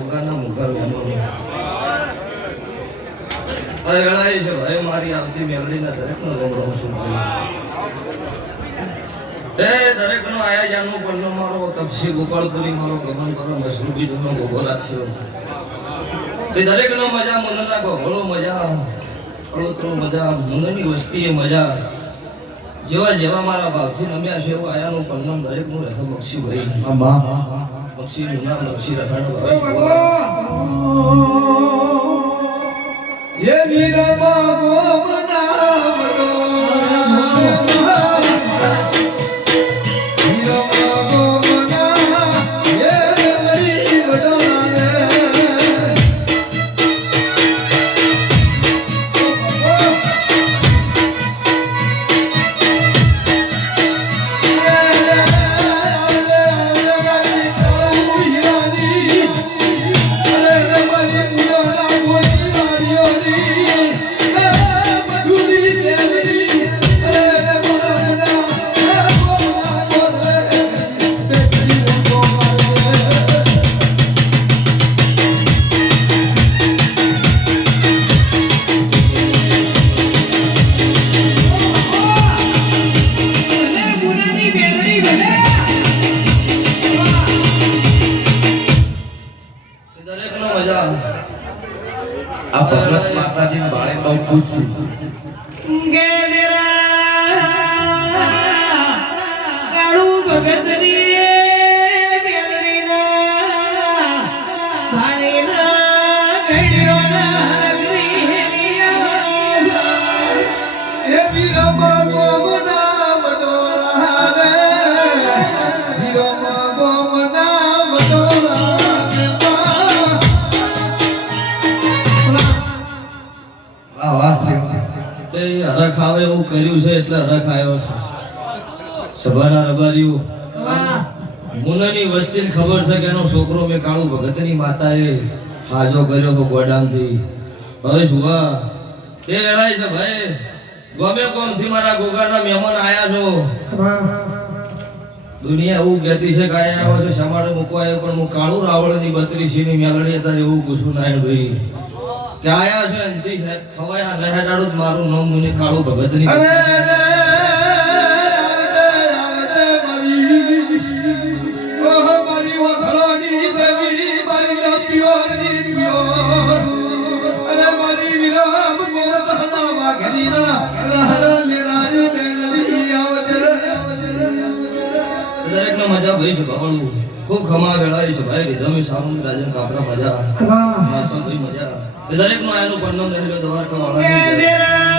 ગોગાના મુઘલ ગમો હવે વેળાય છે ભાઈ મારી આવતી મેલડીના દરેકનો ગમરો શું એ દરેકનો આયા જાનું પલ્લો મારો તપસી ગોપાલપુરી મારો ગમન કરો મસરૂબી નો ગોગો રાખ્યો તે દરેકનો મજા મનના ગોગળો મજા અળોતરો મજા મનની વસ્તીએ મજા જેવા જેવા મારા ભાવથી નમ્યા છે એવું આયાનું પલ્લમ દરેકનું રહે બક્ષી ભાઈ બક્ષી મુના બક્ષી રખાડો ये मीरा बाबा આ ભગત માતાજી બાળે બહુ ખુશ છે કાળુ ભગતની મેલડીના ભાળીના ઘડીઓના નગરી એ વીરા બાબા મડોલા રે વીરા બાબા મડોલા હરખ આવે એવું કર્યું છે એટલે હરખ આવ્યો છે સભાના રબારીઓ મુનાની વસ્તીને ખબર છે કે એનો છોકરો મેં કાળુ ભગતની માતાએ હાજો કર્યો તો ગોડામથી હવે સુવા તે એળાય છે ભાઈ ગમે કોમથી મારા ગોગાના મહેમાન આયા છો દુનિયા એવું કહેતી છે કે આયા આવ્યો છે સમાડે મૂકવા આવ્યો પણ હું કાળુ રાવળની 32 ની મેલડી અત્યારે એવું ગુસ્સું નાય ભાઈ કે આયા છે અંતિ ખવાયા નહેડાડું મારું નામ મુની કાળુ ભગતની અરે ઓહો મારી વખલાની દેવી મારી નપિયોરની પિયોર અરે મારી વિરામ ગોરસલા વાઘરીના લેરાની બેલડી આવજે દરેકનો મજા ભાઈ છે બાબળું ખૂબ ખમા વેળાય છે ભાઈ રીધમી સામુદ્ર રાજન કાપરા મજા નાસમ ભાઈ મજા દરેક નો આનું પન્નમ રહેલો દ્વારકા વાળા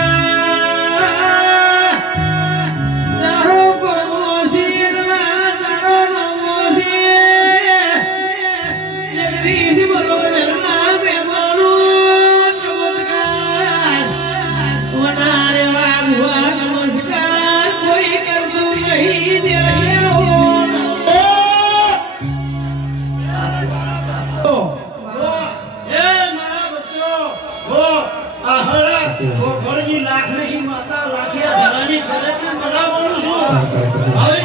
લાખ નહીં માતા લાખિયા ધરાની દરેકને મજા બોલું છું હવે